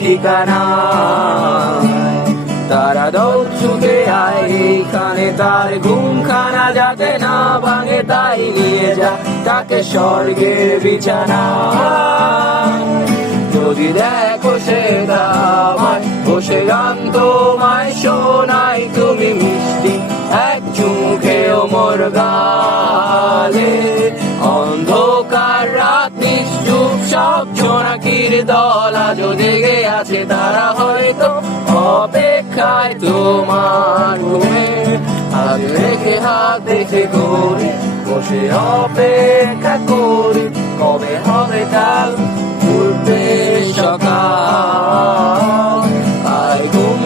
ঠিকানা। তারা দল ছুটে আয় এইখানে, তার ঘুমখানা যাতে না ভাঙে, তাই নিয়ে যা তাকে স্বর্গের বিছানা। যদি দেখো সে আমায় বসে গান তোমায় শোনাই, তুমি মিষ্টি এক চুমুখে মোর গালে। অন্ধকার রাত নিশ্চুপ সব জোনাকির দল আজ জেগে আছে, তারা হয়তো অপেক্ষায় তোমার ঘুমে। আজ রেখে হাত দেখে করি বসে অপেক্ষা করি, কবে হবে কাল উঠবে সকাল।